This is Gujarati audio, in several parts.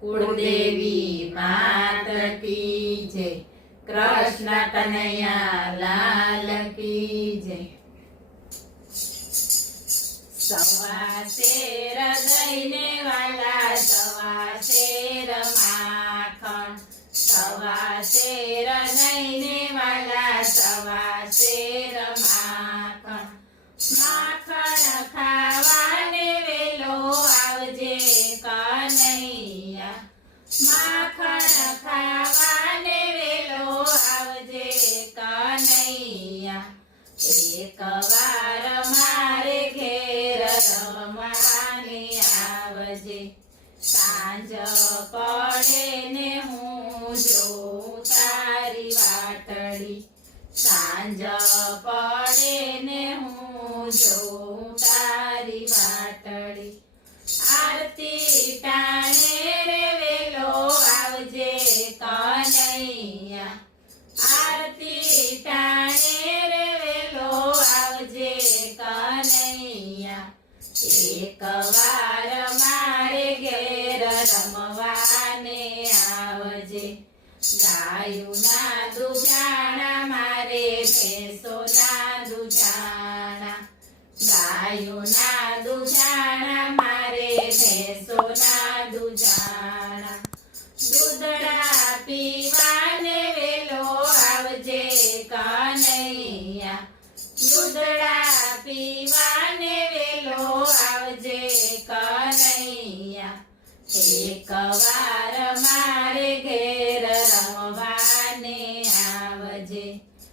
કુળદેવી માત કી જય, કૃષ્ણ કનૈયા લાલ કી જય। સવા શેર દઈને વાલા, સવા શેર માખણ, સવા શેર દઈને વાલા, સવા શેર માખણ। માખણ ખાવાને વેલો આવજે કનૈયા, માખણ ખાવાને વેલો આવજે કનૈયા। એક વાર મારે ઘેર રમવાને આવજે, સાંજ પડે ને હું જોઉં તારી વાટડી, સાંજ પડે ને હું જોઉં તારી વાટડી। આરતી ટાણે રે વેલો આવજે કનૈયા, આરતી ટાણે રે વેલો આવજે કનૈયા। એક વાર મારે ઘેર રમવાને આવજે, ગાયુના દુજાણા મારે ભેંસોના દુજાણા, ગાયુના દુજાણા મારે ભેંસોના દુજાણા। દૂધડા પીવાને વેલો આવજે કનૈયા, દૂધડા પીવાને વેલો આવજે કનૈયા। એક વાર મારે ઘેર રમવાને આવજે,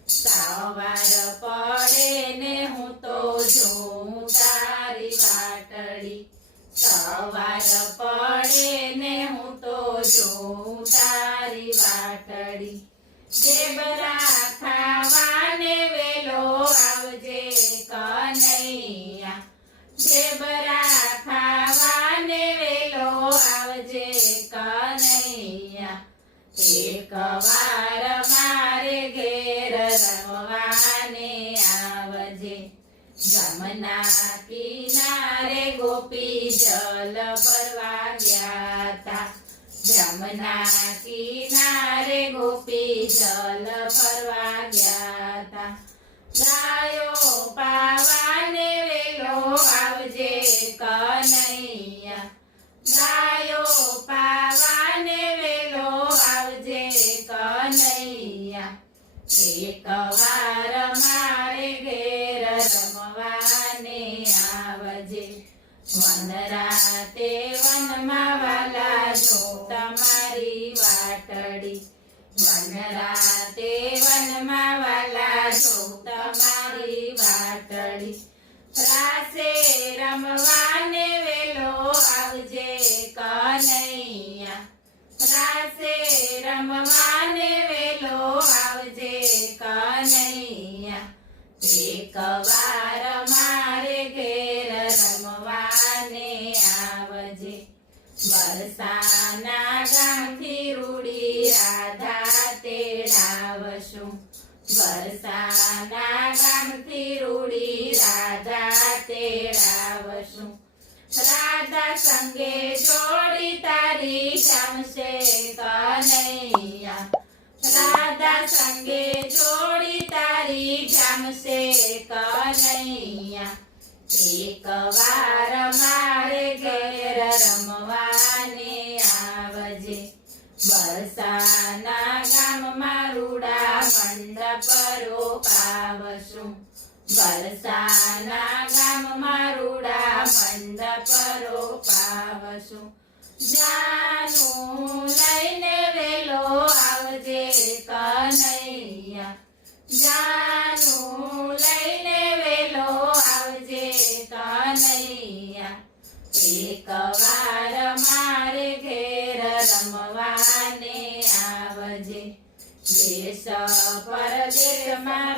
સવાર પડે ને હું તો જોઉં તારી વાટડી, સવાર પડે ને હું તો જોઉં તારી વાટડી। ઢેબરા ખાવાને વેલો આવજે કનૈયા, ઢેબરા ખાવાને વેલો આવજે કનૈયા। એક વાર મારે ઘેર રમવાને આવજે, જમના કિનારે ગોપી જલ ભરવા ગયા તા, જમના કિનારે ગોપી જલ ભરવા ગયા તા। ગાયો પાવાને વેલો આવજે કનૈયા, ગાયો પાવાને વેલો આવજે કનૈયા। એક વાર મારે ઘેર રમવાને આવજે, વનરાતે વનમાં વાલા જોઉં તમારી વાટડી, વનરાતે વનમાં વાલા જોઉં તમારી વાટડી। રાસે રમવાને વેલો આવજે કનૈયા, રાસે રમવાને વેલો આવજે કનૈયા। એક વાર મારે ઘેર રમવાને આવજે, બરસાના ગામથી રૂડી રાધા તેડાવશું, બરસાના ગામથી રૂડી રાધા તેડાવશું। રાધા સંગે જોડી તારી જમશે કનૈયા, રાધા સંગે જોડી તારી જમશે કનૈયા। એક વાર મારે ઘેર રમવાને આવજે, બરસાના ગામમાં રૂડા મંડપ રોપાવશું, બરસાના ગામમાં રૂડા મંડપ રોપાવશું। જાનું લઈને વેલો આવજે કનૈયા, જાનું લઈને વેલો આવજે કનૈયા। એક વાર મારે ઘેર રમવાને આવજે, દેશ પરદેશમાં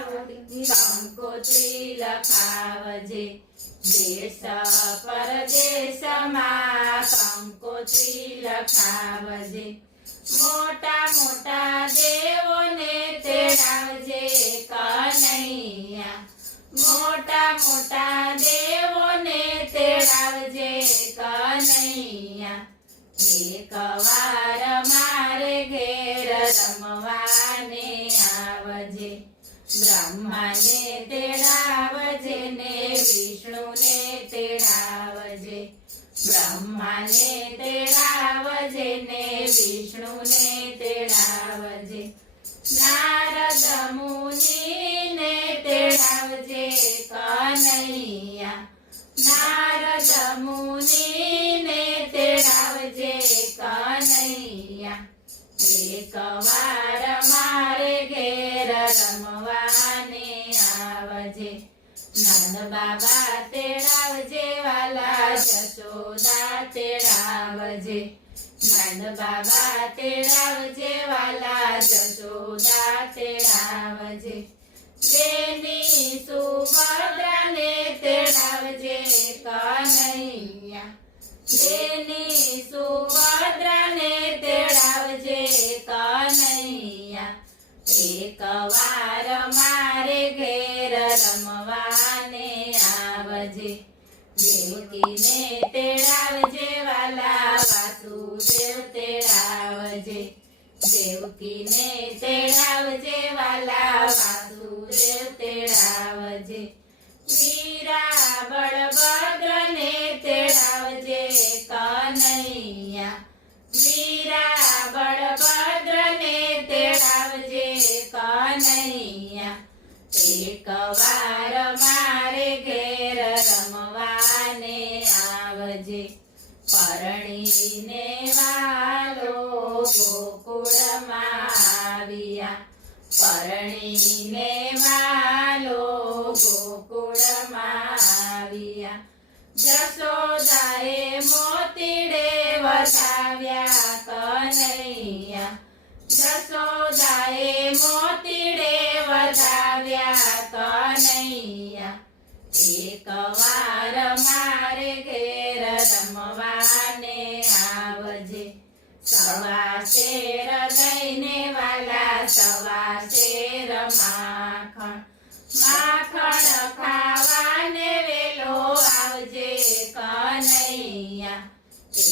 કંકોત્રી લખાવજે, દેશ પરદેશમાં કંકોત્રી લખાવજે। મોટા મોટા દેવોને તેડાવજે કનૈયા, મોટા મોટા દેવોને તેડાવજે કનૈયા। એકવાર મારે ઘેર રમવાને આવજે બ્રહ્માને તેડાવજે ને વિષ્ણુને તેડાવજે બ્રહ્માને તેડાવજે ને વિષ્ણુને તેડાવજે નારદ મુનિને તેડાવજે કનૈયા નારદ મુનિને તેડાવજે કનૈયા એકવાર મારે ઘેર રમવાને આવજે નંદ બાબા તેડાવજે વાલા જશોદા તેડાવજે નંદ બાબા તેડાવજે વાલા જશોદા તેડાવજે બેની સુભદ્રાને તેડાવજે કનૈયા બેની સુભદ્રાને તેડાવજે કનૈયા એકવાર મારે ઘેર રમવાને આવજે દેવકીને તેડાવજે વાલા વાસુદેવ તેડાવજે દેવકીને તેડાવજે વાલા વાસુદેવ તેડાવજે વીરા બળભદ્રને તેડાવજે કનૈયા વીરા બળભદ્રને તેડાવજે કનૈયા એકવાર મારે ઘેર રમવાને આવજે પરણીને વાલો ગોકુળમાં આવ્યા પરણીને વાલો ગોકુળમાં આવ્યા જશોદાએ મોતીડે વધાવ્યા કનૈયા જશોદાએ મોતીડે વધાવ્યા કનૈયા એકવાર મારે ઘેર રમવાને આવજે સવા શેર દઈને વાલા સવા શેર માખણ માખણ ખાવાને વેલો આવજે કનૈયા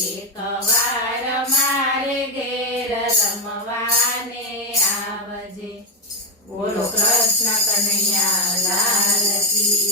એકવાર મારે ઘેર રમવાને આવજે બોલો કૃષ્ણ કનૈયા લાલ કી